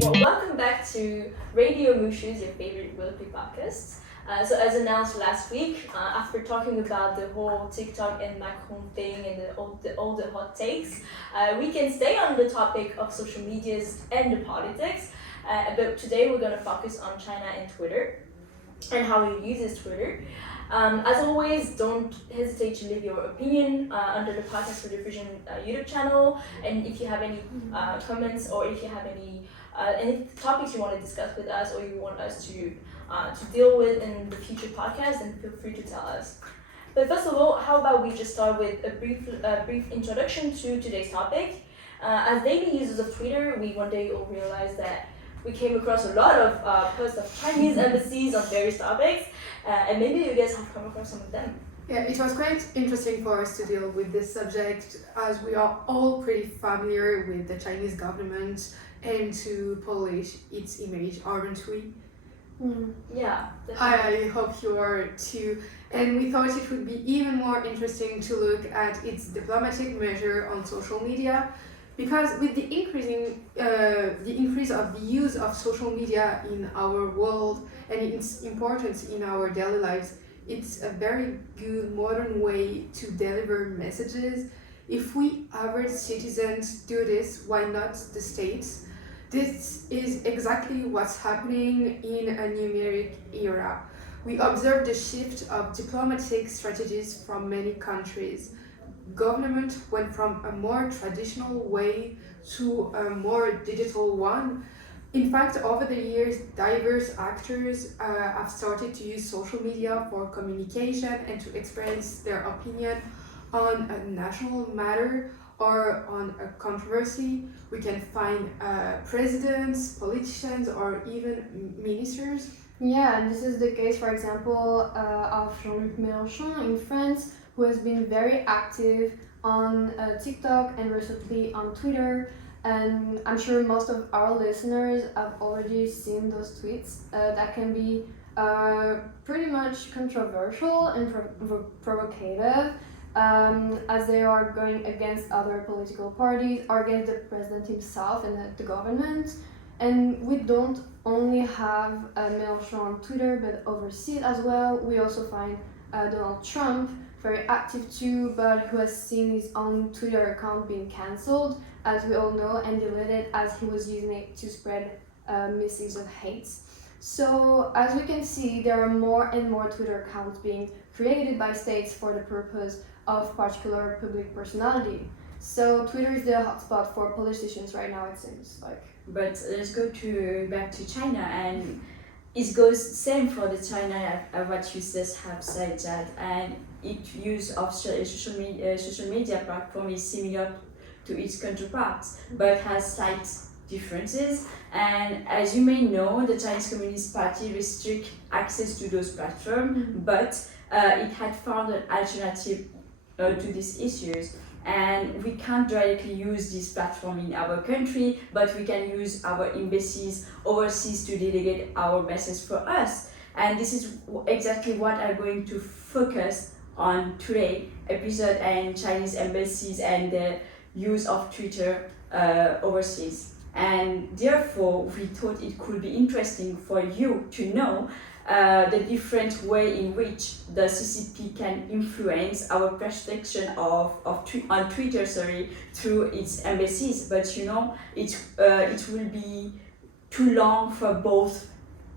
Well, welcome back to Radio Mushu's, your favorite Willowplay podcast. So as announced last week, after talking about the whole TikTok and Macron thing and all the hot takes, we can stay on the topic of social medias and the politics. But today we're going to focus on China and Twitter and how it uses Twitter. As always, don't hesitate to leave your opinion under the Podcast for Diffusion YouTube channel. And if you have any comments or if you have any topics you want to discuss with us or you want us to deal with in the future podcast, then feel free to tell us. But first of all, how about we just start with a brief introduction to today's topic. As daily users of Twitter, we one day all realized that we came across a lot of posts of Chinese embassies on various topics, and maybe you guys have come across some of them. Yeah, it was quite interesting for us to deal with this subject as we are all pretty familiar with the Chinese government and to polish its image, aren't we? Yeah, I hope you are too. And we thought it would be even more interesting to look at its diplomatic measure on social media, because with the increase of the use of social media in our world and its importance in our daily lives, it's a very good modern way to deliver messages. If we average citizens do this, why not the states? This is exactly what's happening in a numeric era. We observe the shift of diplomatic strategies from many countries. Government went from a more traditional way to a more digital one. In fact, over the years, diverse actors have started to use social media for communication and to express their opinion on a national matter or on a controversy. We can find presidents, politicians, or even ministers. Yeah, and this is the case, for example, of Jean-Luc Mélenchon in France, who has been very active on TikTok and recently on Twitter. And I'm sure most of our listeners have already seen those tweets that can be pretty much controversial and provocative, as they are going against other political parties or against the president himself and the government. And we don't only have Mélenchon on Twitter, but overseas as well. We also find Donald Trump very active too, but who has seen his own Twitter account being cancelled, as we all know, and deleted as he was using it to spread messages of hate. So as we can see, there are more and more Twitter accounts being created by states for the purpose of particular public personality. So Twitter is the hotspot for politicians right now, it seems like. But let's go back to China, and it goes same for the China what you just have said, that, and its use of social media platform is similar to its counterparts, but has slight differences. And as you may know, the Chinese Communist Party restrict access to those platforms, but it had found an alternative to these issues. And we can't directly use this platform in our country, but we can use our embassies overseas to delegate our message for us. And this is exactly what I'm going to focus on today episode, and Chinese embassies and the use of Twitter overseas. And therefore, we thought it could be interesting for you to know the different way in which the CCP can influence our perception on Twitter, through its embassies. But you know, it will be too long for both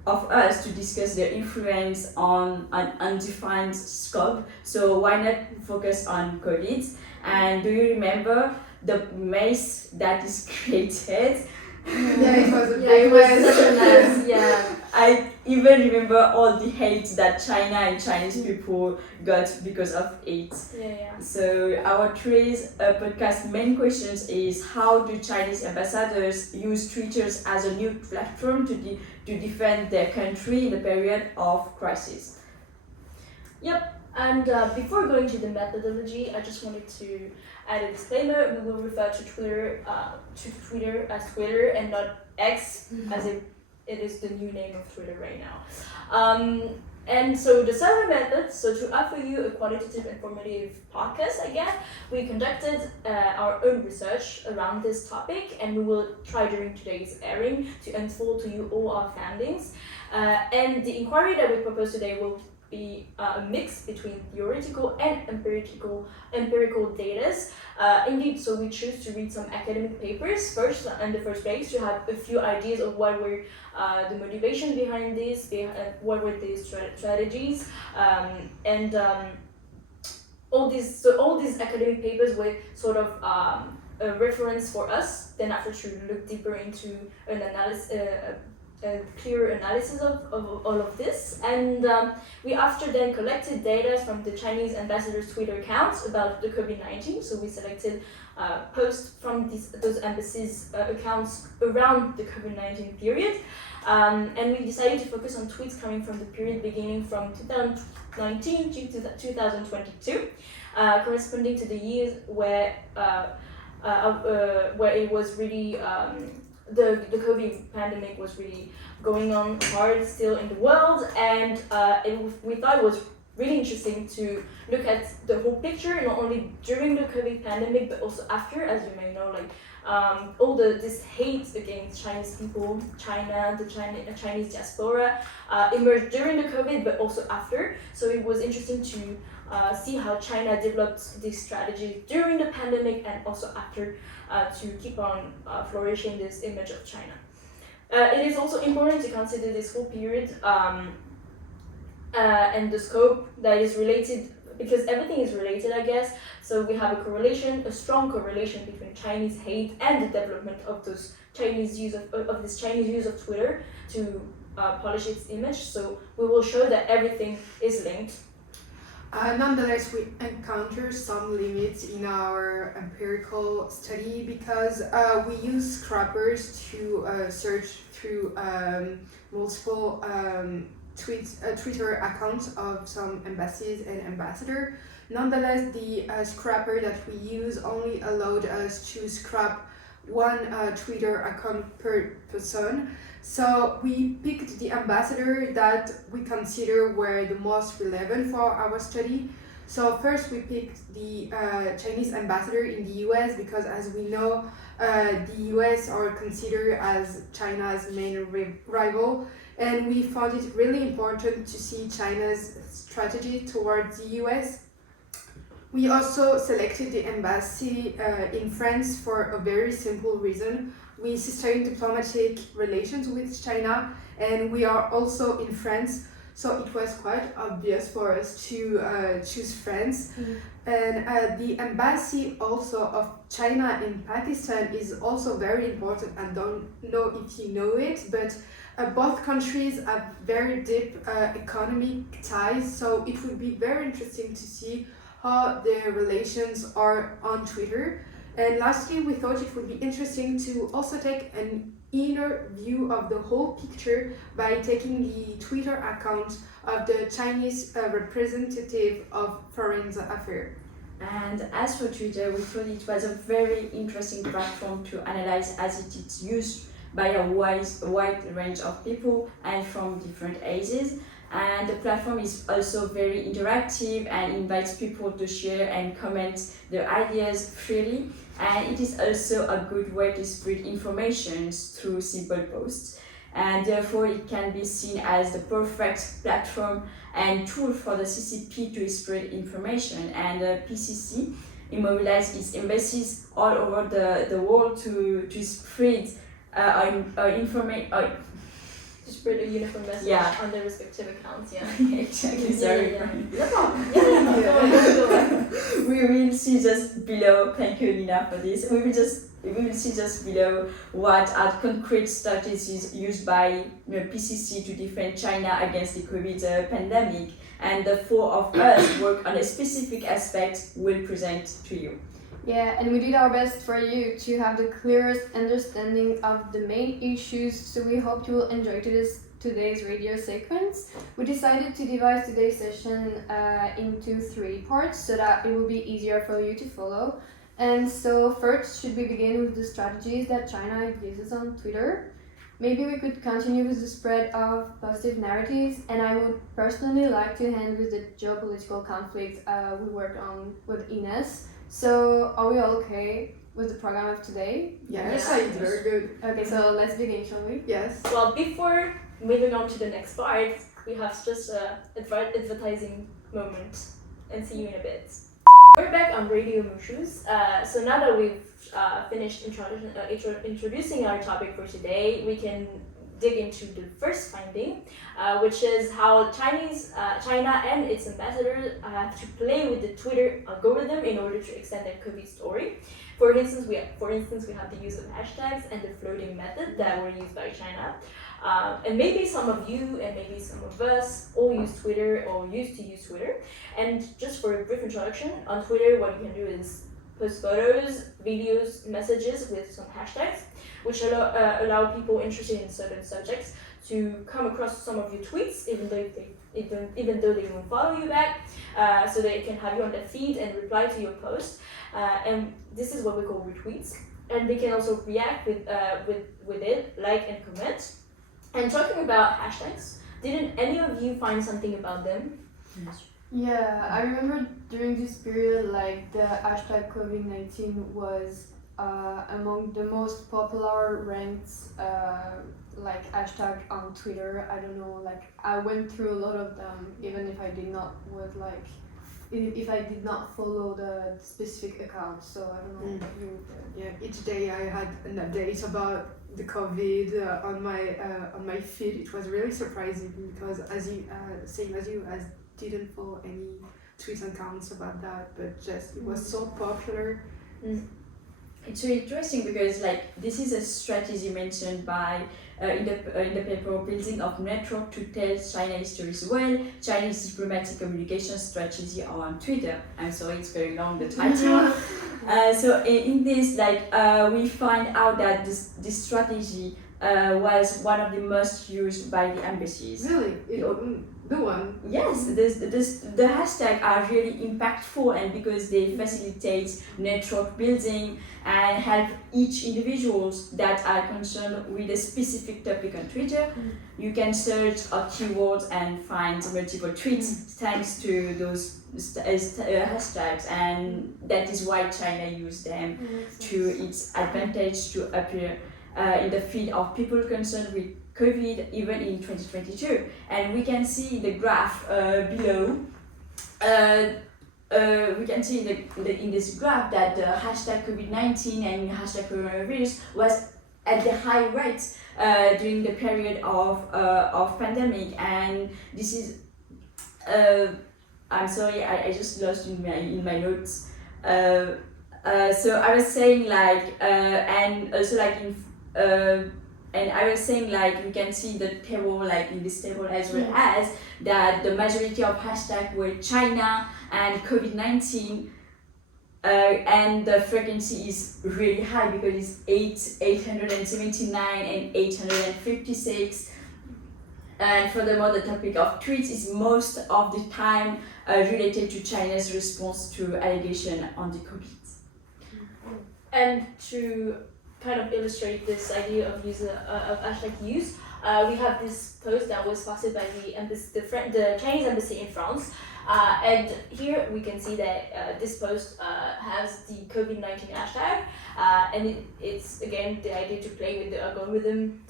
of us to discuss their influence on an undefined scope. So why not focus on COVID? And do you remember the mess that is created? Yeah, it was a Yeah, big it was mess. such a mess. Yeah. I even remember all the hate that China and Chinese people got because of it. Yeah. So our today's podcast main questions is, how do Chinese ambassadors use Twitter as a new platform to defend their country in the period of crisis? Yep. And before going to the methodology, I just wanted to add a disclaimer. We will refer to Twitter as Twitter and not X, as it is the new name of Twitter right now. And so the survey method, so to offer you a qualitative, informative podcast again, we conducted our own research around this topic, and we will try during today's airing to unfold to you all our findings. And the inquiry that we propose today will be a mix between theoretical and empirical data. Indeed, so we choose to read some academic papers first in the first place to have a few ideas of what were the motivation behind this, what were the strategies, and all these academic papers were sort of a reference for us. Then after to look deeper into an analysis. A clear analysis of all of this, and we after then collected data from the Chinese ambassador's Twitter accounts about the COVID-19. So we selected posts from those embassies accounts around the COVID-19 period, and we decided to focus on tweets coming from the period beginning from 2019 to 2022, corresponding to the years where it was really the COVID pandemic was really going on hard still in the world, and we thought it was really interesting to look at the whole picture, not only during the COVID pandemic but also after. As you may know, like all this hate against Chinese people, the Chinese diaspora emerged during the COVID but also after. So it was interesting to see how China developed this strategy during the pandemic and also after to keep on flourishing this image of China. It is also important to consider this whole period and the scope that is related, because everything is related, I guess. So we have a strong correlation between Chinese hate and the development of those Chinese use of Twitter to polish its image. So we will show that everything is linked. Nonetheless, we encounter some limits in our empirical study because we use scrappers to search through multiple Twitter accounts of some embassies and ambassadors. Nonetheless, the scrapper that we use only allowed us to scrap one Twitter account per person. So we picked the ambassador that we consider were the most relevant for our study. So first we picked the Chinese ambassador in the US because, as we know, the US are considered as China's main rival, and we found it really important to see China's strategy towards the US. We also selected the embassy in France for a very simple reason. We sustain diplomatic relations with China, and we are also in France, so it was quite obvious for us to choose France. And the embassy also of China in Pakistan is also very important. I don't know if you know it, but both countries have very deep economic ties, so it would be very interesting to see how their relations are on Twitter. And lastly, we thought it would be interesting to also take an inner view of the whole picture by taking the Twitter account of the Chinese representative of foreign affairs. And as for Twitter, we thought it was a very interesting platform to analyze, as it is used by a wide range of people and from different ages. And the platform is also very interactive and invites people to share and comment their ideas freely. And it is also a good way to spread information through simple posts. And therefore it can be seen as the perfect platform and tool for the CCP to spread information. And PCC immobilized its embassies all over the world to spread information. To spread a uniform message on their respective accounts, Exactly, sorry. No problem. We will see just below, thank you Lina for this, we will see just below what are concrete strategies used by PCC to defend China against the COVID pandemic, and the four of us work on a specific aspect we'll present to you. Yeah, and we did our best for you to have the clearest understanding of the main issues, so we hope you will enjoy today's radio sequence. We decided to divide today's session into 3 parts so that it will be easier for you to follow. And so first, should we begin with the strategies that China uses on Twitter? maybe we could continue with the spread of positive narratives, and I would personally like to end with the geopolitical conflict we worked on with Ines. So, are we all okay with the program of today? Yes, Yeah. it's very good. Okay, so let's begin, shall we? Yes. Well, before moving on to the next part, we have just a advertising moment, and see you in a bit. We're back on Radio Mushoes. So now that we've finished introducing our topic for today, we can dig into the first finding, which is how China and its ambassadors have to play with the Twitter algorithm in order to extend their COVID story. For instance, we have the use of hashtags and the floating method that were used by China. And maybe some of you and maybe some of us all use Twitter or used to use Twitter. And just for a brief introduction, on Twitter what you can do is post photos, videos, messages with some hashtags, which allow people interested in certain subjects to come across some of your tweets, even though they won't follow you back, so they can have you on their feed and reply to your post. And this is what we call retweets. And they can also react with it, like and comment. And talking about hashtags, didn't any of you find something about them? Yeah, I remember during this period, like the hashtag COVID-19 was among the most popular ranked like hashtag on Twitter. I don't know, like I went through a lot of them, even if I did not follow the specific account. So I don't know. Yeah, each day I had an update about the COVID on my feed. It was really surprising because same as you, I didn't follow any tweets accounts about that, but just it was so popular. It's really interesting because like this is a strategy mentioned by in the paper, building of network to tell Chinese stories well, Chinese diplomatic communication strategy on Twitter. I'm sorry, it's very long, the title. So in this, like we find out that this strategy was one of the most used by the embassies. Really? The one? Yes, the hashtags are really impactful, and because they facilitate network building and help each individuals that are concerned with a specific topic on Twitter. You can search a keyword and find multiple tweets thanks to those hashtags, and that is why China used them to its advantage to appear in the feed of people concerned with COVID even in 2022. And we can see the graph below. We can see in this graph that the hashtag COVID-19 and hashtag coronavirus was at the high rate during the period of pandemic. And this is I'm sorry, I just lost in my notes. So I was saying like and also like and I was saying like we can see the table like in this table as well as that the majority of hashtags were China and COVID-19, and the frequency is really high because it's 879 and 856. And furthermore, the topic of tweets is most of the time related to China's response to allegation on the COVID. And to kind of illustrate this idea of hashtag use, we have this post that was posted by the Chinese embassy in France. And here we can see that this post has the COVID-19 hashtag, and it's again the idea to play with the algorithm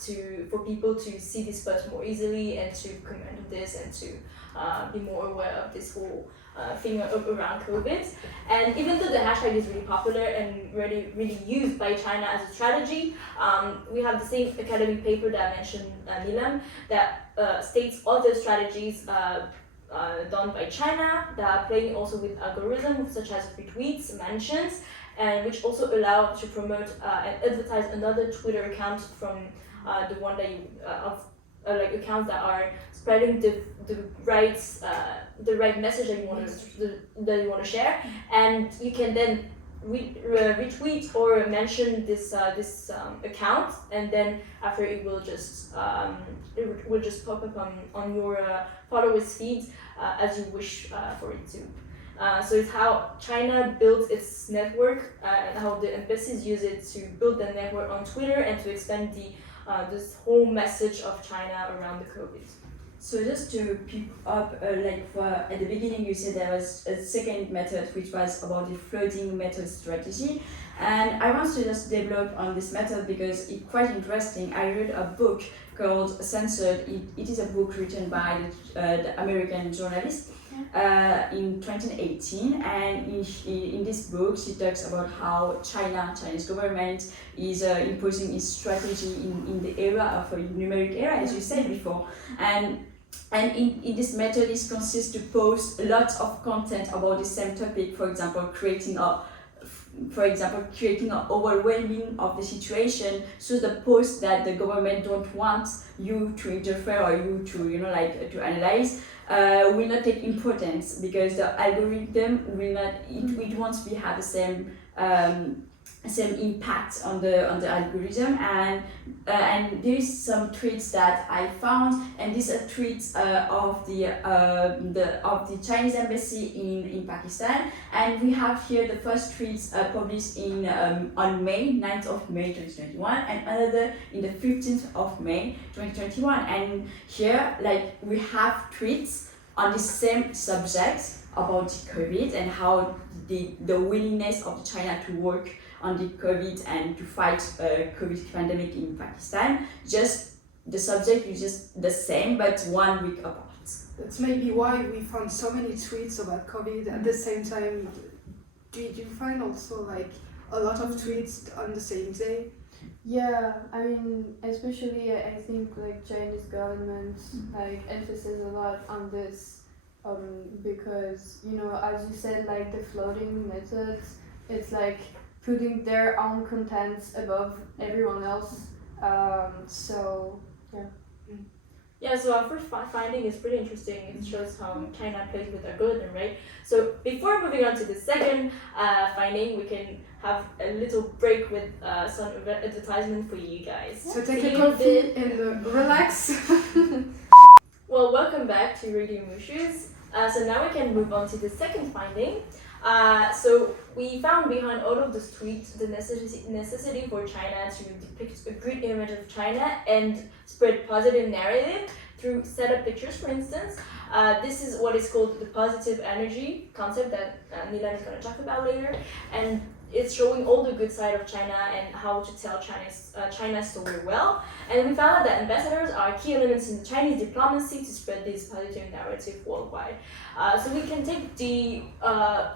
for people to see this post more easily and to comment on this and to be more aware of this whole thing around COVID. And even though the hashtag is really popular and really used by China as a strategy, we have the same academic paper that I mentioned, Nilam, that states other strategies done by China that are playing also with algorithms such as retweets, mentions, and which also allow to promote and advertise another Twitter account from the one that you like accounts that are spreading the right message that you want to share, and you can then retweet or mention this account, and then after it will just pop up on your followers' feed as you wish for it to. So it's how China builds its network and how the embassies use it to build the network on Twitter and to expand the this whole message of China around the COVID. So just to pick up, at the beginning you said there was a second method which was about the flooding method strategy, and I want to just develop on this method because it's quite interesting. I read a book called Censored. It is a book written by the American journalist in 2018, and in this book she talks about how Chinese government is imposing its strategy in the era of a numeric era, as you said before, and in this method it consists to post lots of content about the same topic. For example, creating an overwhelming of the situation, so the post that the government don't want you to interfere or you to to analyze will not take importance because the algorithm will not it won't be have the same impact on the algorithm, and there is some tweets that I found, and these are tweets of the Chinese embassy in Pakistan, and we have here the first tweets published on May 9th of May 2021, and another in the 15th of May 2021, and here we have tweets on the same subject about COVID and how the willingness of China to work on the COVID and to fight COVID pandemic in Pakistan. Just the subject is just the same, but 1 week apart. That's maybe why we found so many tweets about COVID at the same time. Did you find also a lot of tweets on the same day? Yeah, I mean, especially I think Chinese government emphasizes a lot on this because as you said, the floating methods, it's putting their own contents above everyone else. So yeah. Yeah, so our first finding is pretty interesting. It shows how China plays with algorithm, right? So before moving on to the second finding, we can have a little break with some advertisement for you guys. So take a coffee and relax. Well, welcome back to Radio Mushus. So now we can move on to the second finding. So we found behind all of this tweets the necessity for China to depict a good image of China and spread positive narrative through setup pictures, for instance. This is what is called the positive energy concept that Nilan is going to talk about later, and it's showing all the good side of China and how to tell China's story well. And we found out that ambassadors are key elements in Chinese diplomacy to spread this positive narrative worldwide. So we can take the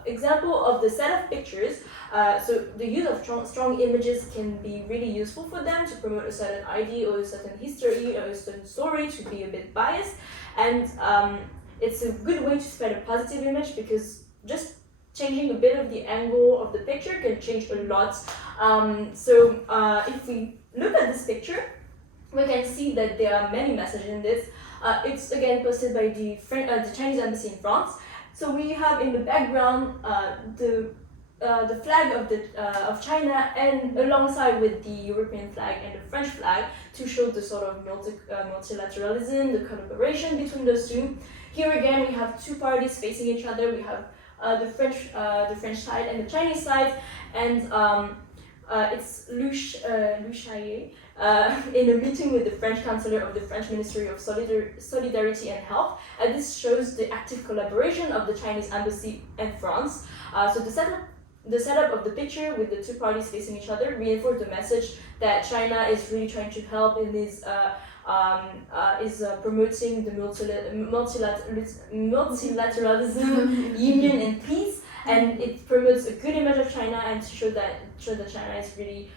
example of the set of pictures. So the use of strong images can be really useful for them to promote a certain idea or a certain history or a certain story, to be a bit biased. And it's a good way to spread a positive image because just changing a bit of the angle of the picture can change a lot. So if we look at this picture, we can see that there are many messages in this. It's again posted by the Chinese embassy in France. So we have in the background the flag of China, and alongside with the European flag and the French flag to show the sort of multilateralism, the collaboration between those two. Here again we have two parties facing each other. We have the French side and the Chinese side, and it's Liu Xiaoye in a meeting with the French Chancellor of the French Ministry of Solidarity and Health. This shows the active collaboration of the Chinese embassy and France. So the setup of the picture with the two parties facing each other reinforced the message that China is really trying to help in this. Is promoting the multilateralism, union, and peace, and it promotes a good image of China and to show that China is really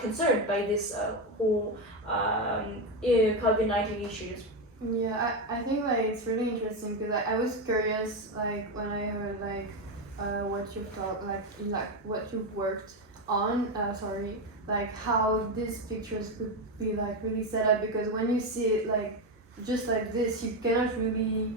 concerned by this whole COVID-19 issues. Yeah, I think it's really interesting because I was curious when I heard what you've thought what you've worked on. How these pictures could be really set up, because when you see it just like this, you cannot really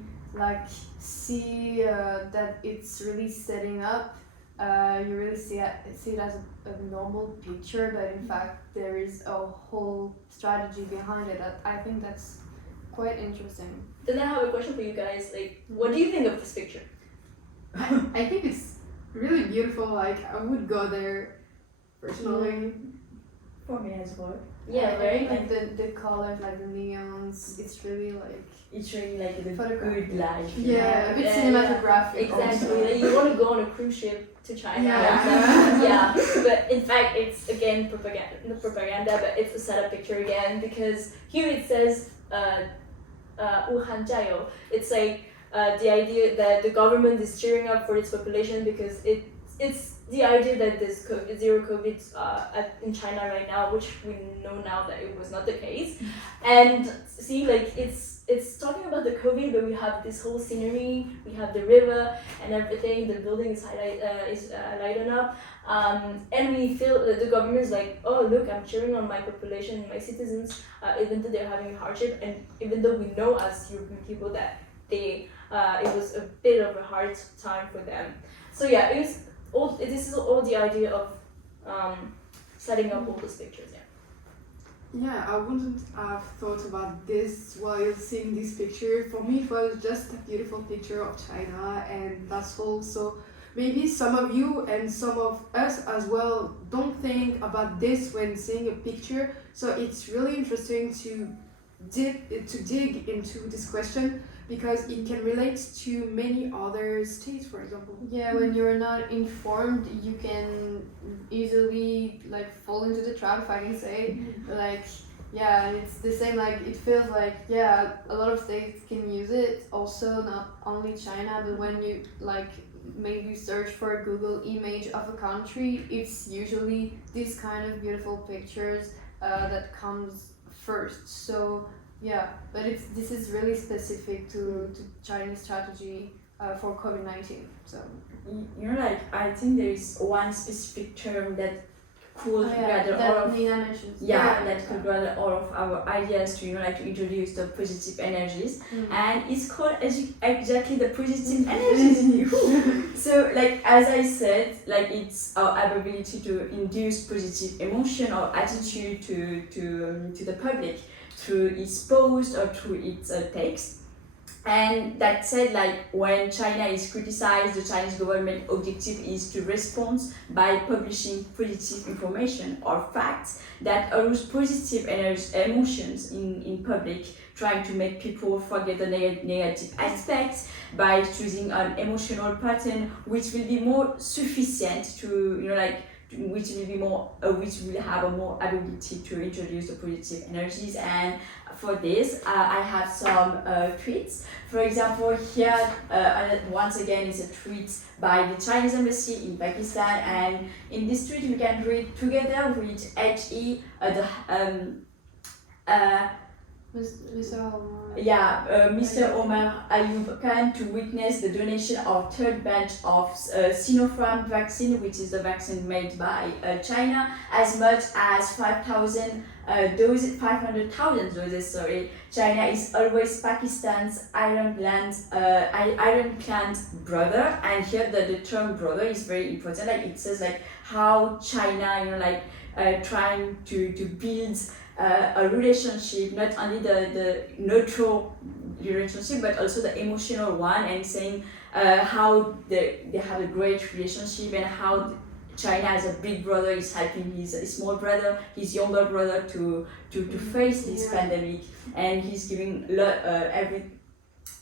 see that it's really setting up. You really see it as a normal picture, but in fact there is a whole strategy behind it. I think that's quite interesting. Then I have a question for you guys. What do you think of this picture? I think it's really beautiful. I would go there personally. For me as well. Yeah, I very think, like the colors, like the neons, it's really like It's really like the Photography. good life. a bit Yeah, cinematographic. exactly. Also. Like, you want to go on a cruise ship to China. Yeah. Yeah. But in fact, it's again propaganda, not propaganda, but it's a setup picture again because here it says Wuhan Jiao. It's like the idea that the government is cheering up for its population because it's the idea that there's zero COVID in China right now, which we know now that it was not the case. And see, like it's talking about the COVID, but we have this whole scenery, we have the river and everything. The building is lighted up, and we feel that the government is like, oh look, I'm cheering on my population, my citizens, even though they're having a hardship, and even though we know as European people that it was a bit of a hard time for them. So yeah, this is all the idea of setting up all those pictures. Yeah, I wouldn't have thought about this while seeing this picture. For me, it was just a beautiful picture of China, and that's all. So maybe some of you and some of us as well don't think about this when seeing a picture. So it's really interesting to dig into this question because it can relate to many other states, for example. Yeah, when you're not informed, you can easily like fall into the trap, if I can say. Like, yeah, and it's the same. Like, it feels like yeah, a lot of states can use it. Also, not only China, but when you like maybe search for a Google image of a country, it's usually these kind of beautiful pictures that comes first. So yeah, but this is really specific to Chinese strategy for COVID-19. So You know, like I think there is one specific term that could gather all that of Nina mentioned. that could gather all of our ideas to like to introduce the positive energies, and it's called exactly the positive energies in you. So like as I said, like it's our ability to induce positive emotion or attitude to the public through its post or through its text. And that said, like when China is criticized, the Chinese government objective is to respond by publishing positive information or facts that arouse positive emotions in public, trying to make people forget the negative aspects by choosing an emotional pattern which will be more sufficient to which will have a more ability to introduce the positive energies. And for this, I have some tweets. For example, here once again is a tweet by the Chinese embassy in Pakistan, and in this tweet we can read together with HE Mr. Omar Ayub Khan to witness the donation of third batch of Sinopharm vaccine, which is the vaccine made by China, as much as 500,000 doses. China is always Pakistan's ironclad brother, and here the term brother is very important. Like it says like how China, trying to build a relationship, not only the neutral relationship but also the emotional one, and saying how they have a great relationship and how China as a big brother is helping his small brother, his younger brother to face this pandemic, and he's giving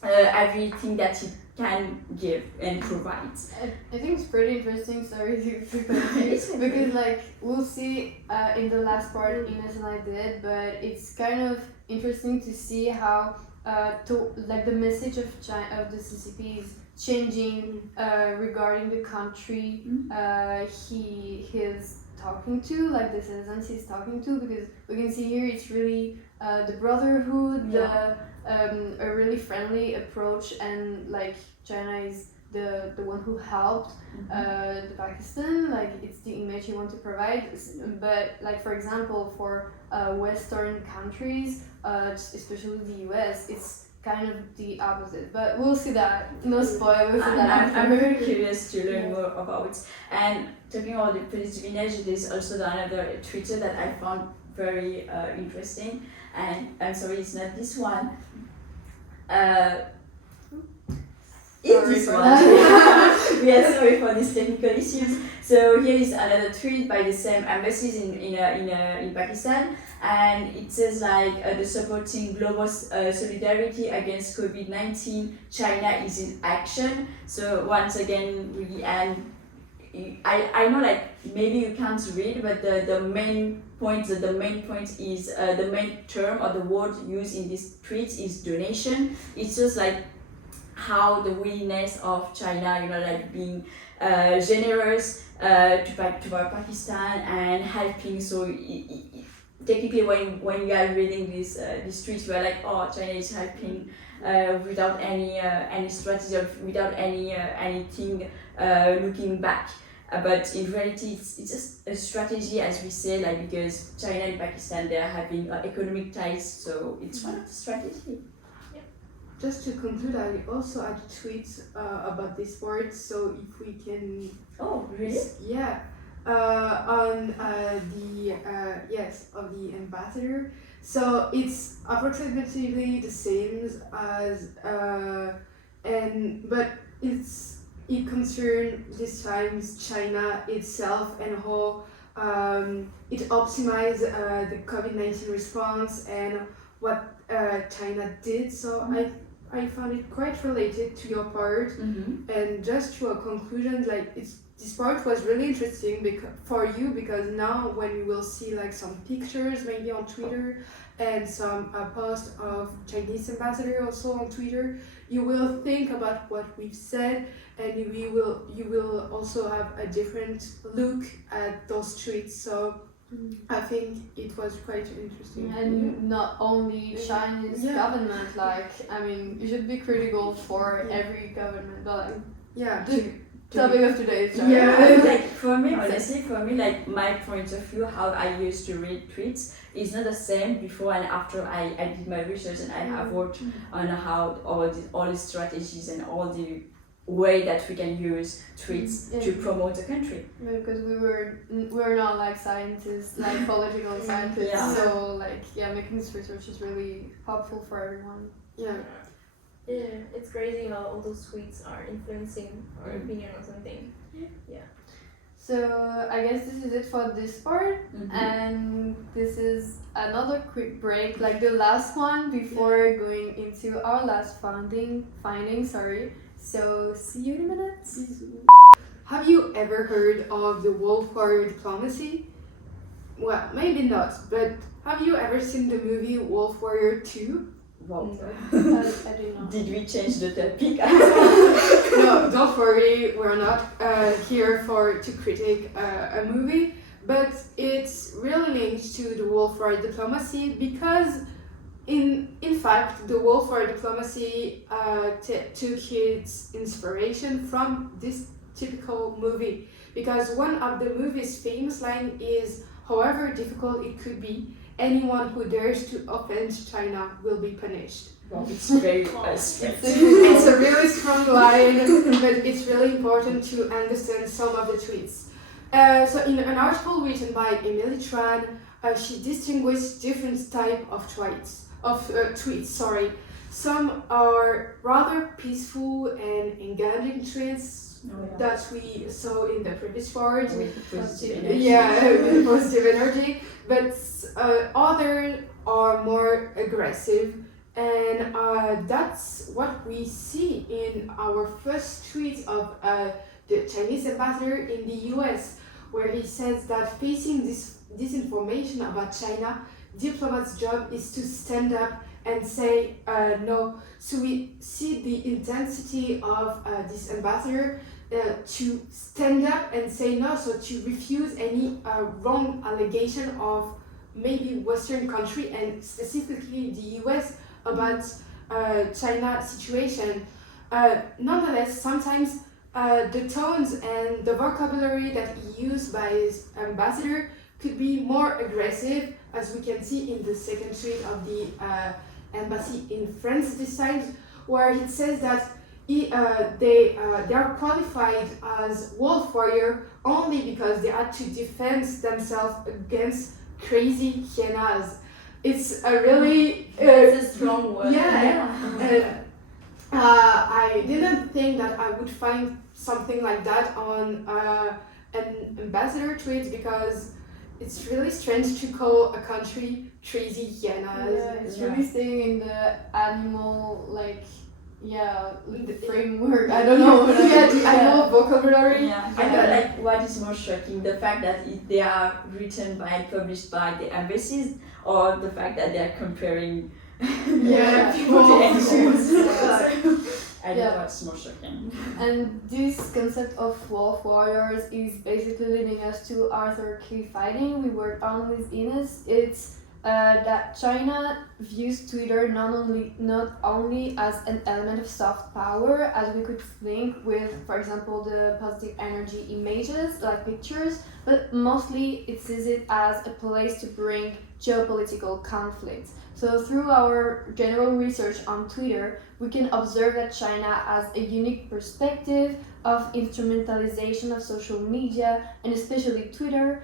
everything that he can give and provide. I think it's pretty interesting, sorry to confuse, because like we'll see in the last part Ines and I did, but it's kind of interesting to see how the message of the CCP is changing regarding the country he is talking to, like the citizens he's talking to, because we can see here it's really the brotherhood, a really friendly approach, and like China is the one who helped the Pakistan, like it's the image you want to provide. But like for example for Western countries, especially the US, it's kind of the opposite, but we'll see that. No spoil, we'll see that. I'm very curious to learn more about. And talking about the positive energy, there's also another Twitter that I found very interesting, and I'm sorry it's not this one. It's this one. We are sorry for these technical issues. So here is another tweet by the same embassies in Pakistan, and it says like the supporting global solidarity against COVID-19. China is in action. So once again, I know like maybe you can't read, but the main point is the main term or the word used in this tweet is donation. It's just like how the willingness of China, like being generous to Pakistan and helping. So technically, when you are reading this tweet, you are like, oh, China is helping without any strategy or without anything looking back. But in reality, it's just a strategy, as we say, like because China and Pakistan, they are having economic ties, so it's one of the strategy. Just to conclude, I also had tweets about this part, so if we can... Oh, really? Yeah, on of the ambassador. So it's approximately the same as, but it concerns this time China itself and how it optimized the COVID-19 response and what China did. So I found it quite related to your part. Mm-hmm. And just to a conclusion, like this part was really interesting for you because now when you will see like some pictures maybe on Twitter and some posts of Chinese ambassador also on Twitter, you will think about what we've said and you will also have a different look at those tweets. So I think it was quite interesting. And not only Chinese government, like, I mean, you should be critical for every government, but like, the topic of today is China. Yeah. Like for me, honestly, like my point of view, how I used to read tweets is not the same before and after I did my research and I have worked on how all the strategies and all the way that we can use tweets to promote the country. Because we're not like scientists, like political scientists, so like making this research is really helpful for everyone. Yeah, it's crazy how all those tweets are influencing our opinion on something. Yeah. So I guess this is it for this part, and this is another quick break, like the last one before going into our last finding. Sorry. So see you in a minute. Have you ever heard of the Wolf Warrior diplomacy? Well, maybe not, but have you ever seen the movie Wolf Warrior 2? Wow. I do not. Did we change the topic? No, don't worry, we're not here to critique a movie, but it's really linked to the Wolf Warrior diplomacy because in fact, the Wolf Warrior diplomacy took its inspiration from this typical movie because one of the movie's famous line is, however difficult it could be, anyone who dares to offend China will be punished. Well, it's very strict. It's a really strong line, but it's really important to understand some of the tweets. So in an article written by Emily Tran, she distinguished different types of tweets. Some are rather peaceful and engaging tweets that we saw in the previous part. With positive energy. Yeah, with positive energy. But others are more aggressive, and that's what we see in our first tweet of the Chinese ambassador in the US, where he says that facing this disinformation about China, diplomats' job is to stand up and say no. So we see the intensity of this ambassador to stand up and say no, so to refuse any wrong allegation of maybe Western country and specifically the US about China situation. Nonetheless, sometimes the tones and the vocabulary that he used by his ambassador could be more aggressive, as we can see in the second tweet of the embassy in France this time, where it says that they are qualified as wolf warrior only because they had to defend themselves against crazy hyenas. It's a really it's a strong word. I didn't think that I would find something like that on an ambassador tweet, because it's really strange to call a country crazy hyenas. Yeah, it's really staying in the animal framework. I don't know. The animal vocabulary. Yeah, I know, like, what is more shocking, the fact that they are written by and published by the embassies, or the fact that they are comparing people to animals. I don't know what's more shocking. And this concept of wolf warriors is basically leading us to Arthur K. Fighting we worked on with Ines. It's that China views Twitter not only as an element of soft power, as we could think with, for example, the positive energy images like pictures, but mostly it sees it as a place to bring geopolitical conflicts. So through our general research on Twitter, we can observe that China has a unique perspective of instrumentalization of social media, and especially Twitter,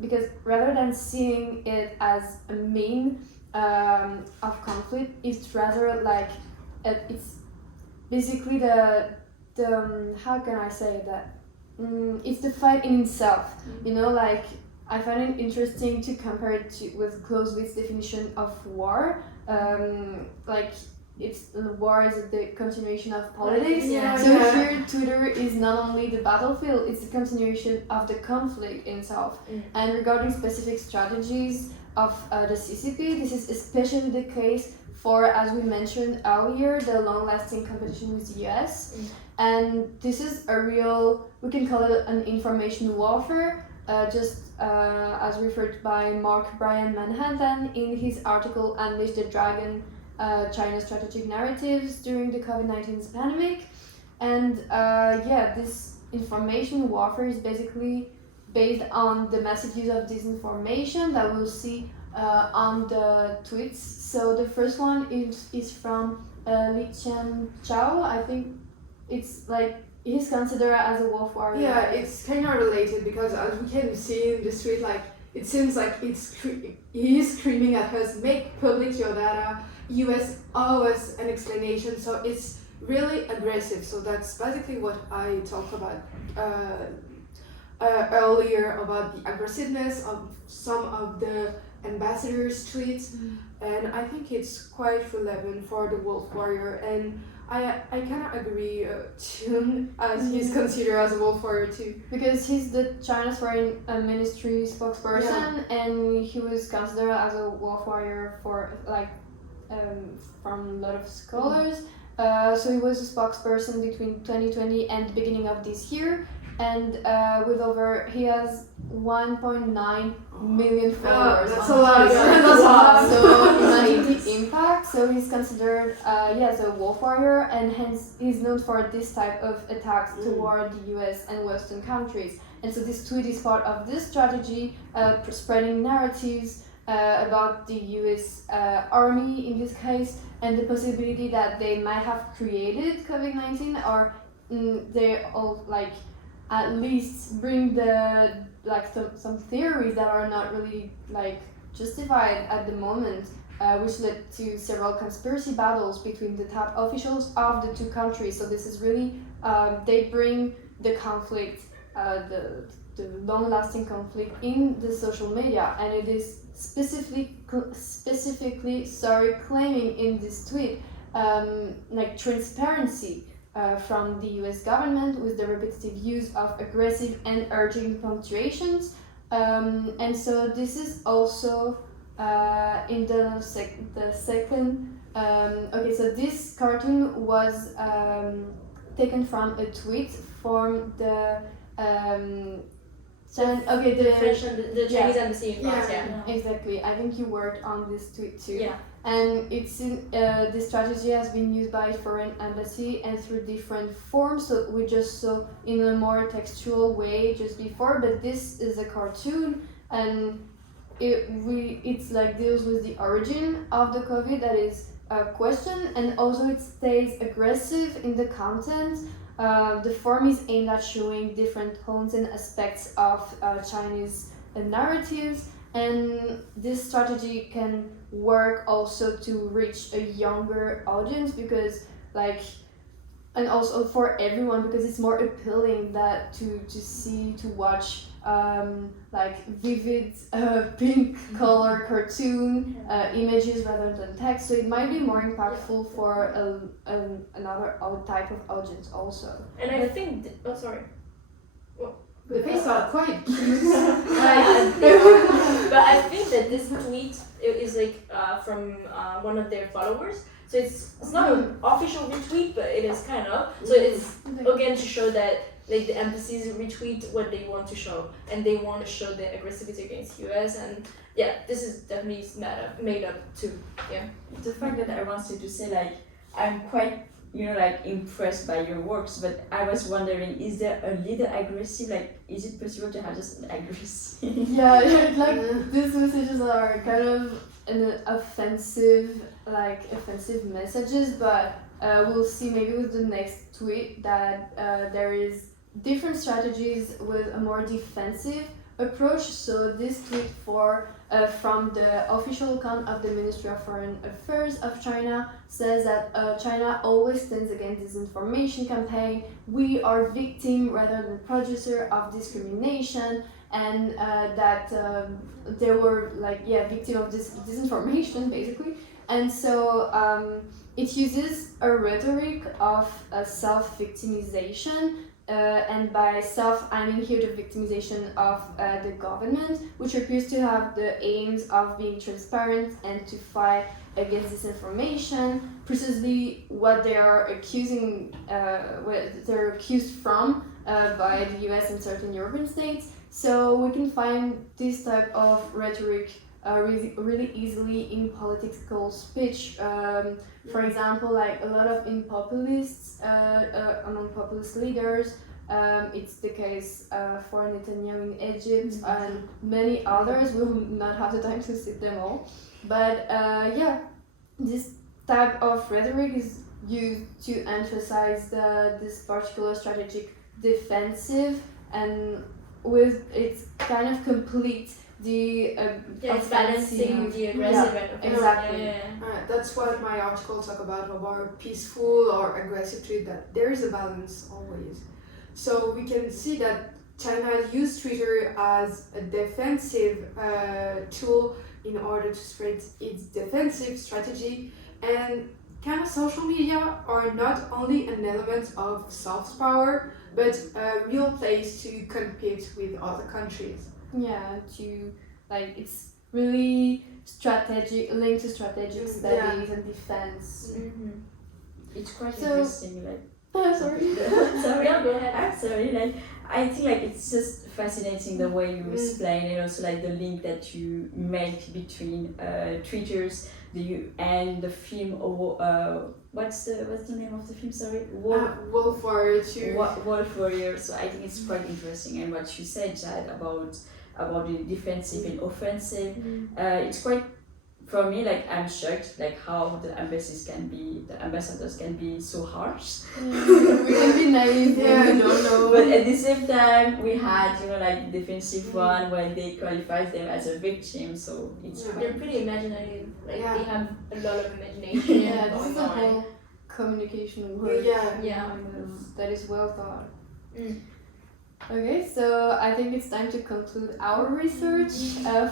because rather than seeing it as a mean of conflict, it's rather like it's basically the how can I say that? It's the fight in itself. You know, like I find it interesting to compare it with Clausewitz's definition of war. Like war is the continuation of politics. Here Twitter is not only the battlefield, it's the continuation of the conflict itself. And regarding specific strategies of the CCP, this is especially the case for, as we mentioned earlier, the long-lasting competition with the US. And this is a real, we can call it an information warfare, as referred by Mark Bryan Manhattan in his article Unleash the Dragon, China's Strategic Narratives During the COVID-19 Pandemic. And this information warfare is basically based on the massive use of disinformation that we'll see on the tweets. So the first one is from Li Qian Chao. I think it's like he's considered as a wolf warrior. Yeah, it's kind of related because as we can see in the street, like it seems like he is screaming at us, make public your data, US owe us an explanation. So it's really aggressive. So that's basically what I talked about earlier about the aggressiveness of some of the ambassadors' tweets, and I think it's quite relevant for the wolf warrior. And I kind of agree too, as he's considered as a wolf warrior too. Because he's the China's foreign ministry spokesperson, and he was considered as a wolf warrior for from a lot of scholars. So he was a spokesperson between 2020 and the beginning of this year, and he has 1.9 million followers. That's a lot. That's a lot. So imagine the impact. So he's considered as a wolf warrior, and hence he's known for this type of attacks toward the US and Western countries. And so this tweet is part of this strategy, spreading narratives about the US army in this case, and the possibility that they might have created COVID-19, or they all at least bring some theories that are not really justified at the moment, which led to several conspiracy battles between the top officials of the two countries. So this is really they bring the conflict, the long-lasting conflict in the social media, and it is specifically claiming in this tweet transparency from the US government with the repetitive use of aggressive and urging punctuations, and so this is also in the second. So this cartoon was taken from a tweet from the the French and the Chinese embassy in France. Exactly. I think you worked on this tweet too. Yeah. And it's this strategy has been used by foreign embassy and through different forms. So we just saw in a more textual way just before, but this is a cartoon, and it's deals with the origin of the COVID, that is a question, and also it stays aggressive in the content. The form is aimed at showing different tones and aspects of Chinese narratives, and this strategy can work also to reach a younger audience, because and also for everyone, because it's more appealing that to watch like vivid pink color cartoon images rather than text. So it might be more impactful for another type of audience also. And I think, sorry. The faces are quite cute. But I think that this tweet is like from one of their followers. So it's not an official retweet, but it is kind of. So it's again to show that like the embassies retweet what they want to show, and they want to show the aggressivity against US. And yeah, this is definitely made up too. Yeah. The fact that I wanted to say like I'm quite like impressed by your works, but I was wondering, is there a little aggressive? Like, is it possible to have just an aggressive? Yeah, like these messages are kind of an offensive messages, but we'll see maybe with the next tweet that there is different strategies with a more defensive approach. So this tweet from the official account of the Ministry of Foreign Affairs of China says that China always stands against disinformation campaign. We are victim rather than producer of discrimination, and that they were victim of this disinformation basically. And so it uses a rhetoric of self-victimization. And by self, I mean here the victimization of the government, which appears to have the aims of being transparent and to fight against disinformation, precisely what they are accusing, what they're accused from by the US and certain European states. So we can find this type of rhetoric really easily in political speech. For example, like a lot of among populist leaders, it's the case for Netanyahu in Egypt and many others. We will not have the time to cite them all. But this type of rhetoric is used to emphasize this particular strategic defensive, and with it's kind of complete the it's balancing the aggressive and offensive. Exactly. That's what my article talk about peaceful or aggressive tweet, that there is a balance always. So we can see that China used Twitter as a defensive tool in order to spread its defensive strategy, and kind of social media are not only an element of soft power, but a real place to compete with other countries. Yeah, it's really linked to strategic studies and defense. Mm-hmm. It's quite interesting, Sorry. Sorry. No, go ahead. I'm sorry. I think it's just fascinating the way you explain, and also the link that you make between tweeters, and the film. What's the name of the film? Sorry, Wolf Warrior 2. Wolf Warrior. So I think it's quite interesting, and what you said, Jad, about the defensive and offensive. It's quite, for me, I'm shocked how the ambassadors can be so harsh. We can be naive when we don't know. But at the same time, we had defensive one where they qualified them as a victim. So it's they're pretty imaginative. They have a lot of imagination. Yeah, this is a whole communication work. That is well thought. Okay, so I think it's time to conclude our research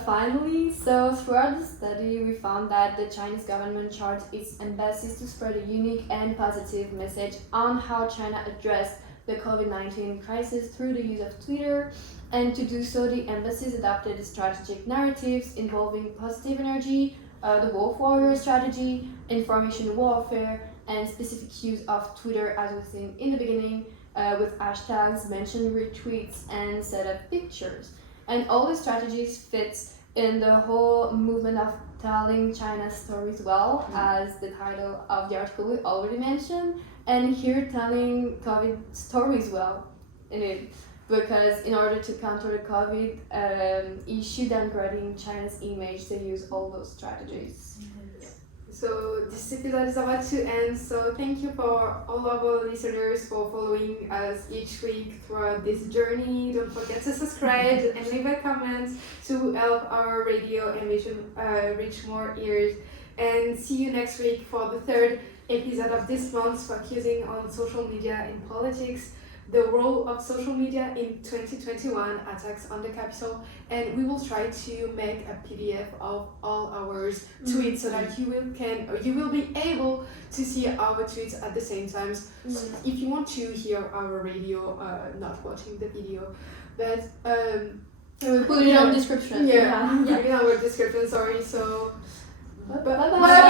finally. So throughout the study, we found that the Chinese government charged its embassies to spread a unique and positive message on how China addressed the COVID-19 crisis through the use of Twitter. And to do so, the embassies adopted strategic narratives involving positive energy, the Wolf Warrior strategy, information warfare, and specific use of Twitter, as we've seen in the beginning, with hashtags, mention retweets, and set up pictures. And all the strategies fit in the whole movement of telling China's stories well, as the title of the article we already mentioned, and here telling COVID stories well in it. Because in order to counter the COVID issue downgrading China's image, they use all those strategies. So this episode is about to end, so thank you for all of our listeners for following us each week throughout this journey. Don't forget to subscribe and leave a comment to help our radio ambition reach more ears. and see you next week for the third episode of this month focusing on social media in politics, the role of social media in 2021 attacks on the Capitol, and we will try to make a PDF of all our tweets so that you will be able to see our tweets at the same time. If you want to hear our radio, not watching the video, but We'll put it in our description. in our description. Sorry. So Bye bye.